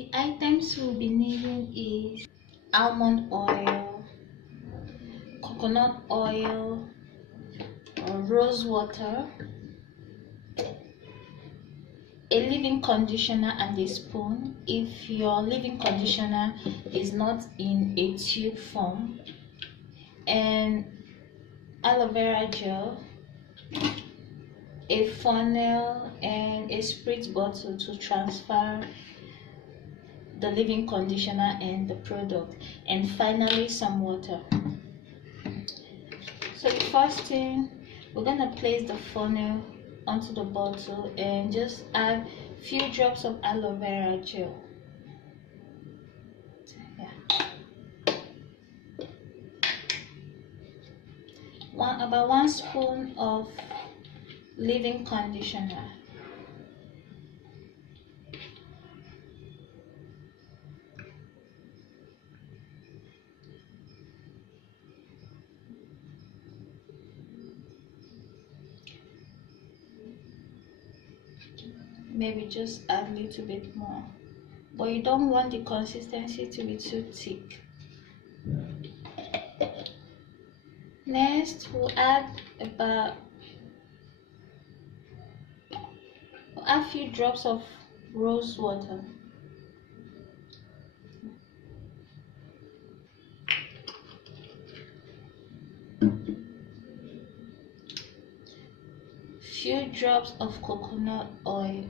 The items we'll be needing is almond oil, coconut oil, rose water, a leave-in conditioner and a spoon if your leave-in conditioner is not in a tube form, and aloe vera gel, a funnel, and a spritz bottle to transfer the leave-in conditioner and the product, and finally some water. So the first thing, we're gonna place the funnel onto the bottle and just add a few drops of aloe vera gel. About 1 spoon of leave-in conditioner. Maybe just add a little bit more, but you don't want the consistency to be too thick. Next, we'll add a few drops of rose water. Few drops of coconut oil,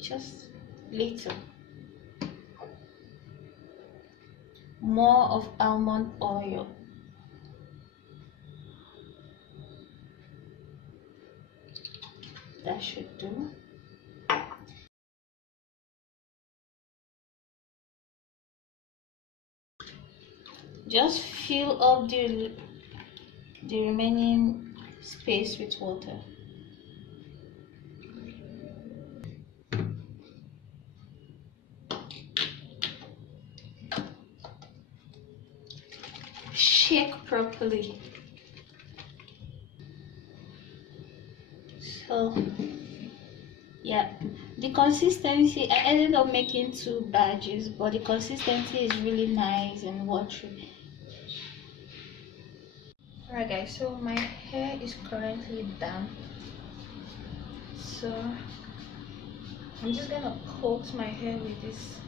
just little. More of almond oil. That should do. Just fill up the remaining space with water. Shake properly. So yeah, the consistency, I ended up making 2 batches, but the consistency is really nice and watery. Alright guys, so my hair is currently damp, so I'm just gonna coat my hair with this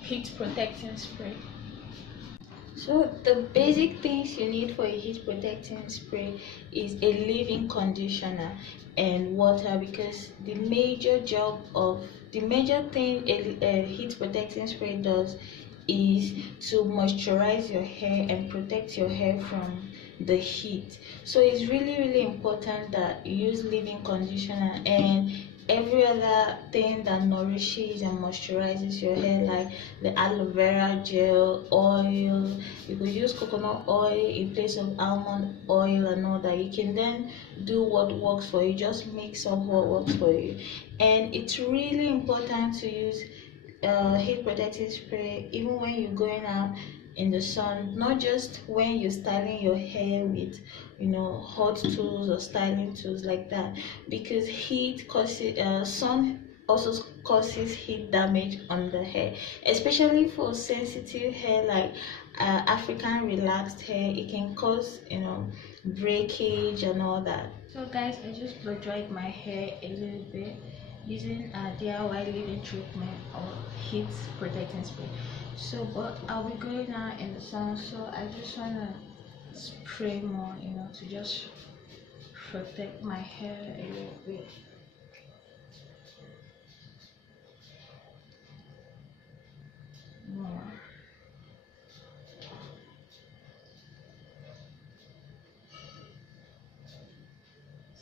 heat protecting spray. So the basic things you need for a heat protecting spray is a leave-in conditioner and water, because the major thing a heat protecting spray does is to moisturize your hair and protect your hair from the heat. So it's really important that you use leave-in conditioner and every other thing that nourishes and moisturizes your hair, like the aloe vera gel, oil. You could use coconut oil in place of almond oil and all that. You can then do what works for you. Just mix up what works for you. And it's really important to use heat protective spray even when you're going out in the sun, not just when you're styling your hair with hot tools or styling tools like that, because heat causes sun also causes heat damage on the hair, especially for sensitive hair like African relaxed hair. It can cause breakage and all that. So guys, I just blow dried my hair a little bit using a DIY leave-in treatment or heat protecting spray. So but I'll be going out in the sun, so I just want to spray more, to just protect my hair a little bit. More.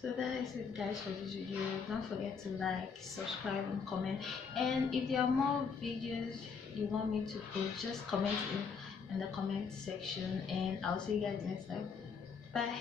So that is it guys for this video. Don't forget to like, subscribe and comment, and if there are more videos you want me to post, just comment in the comment section, and I'll see you guys next time. Bye.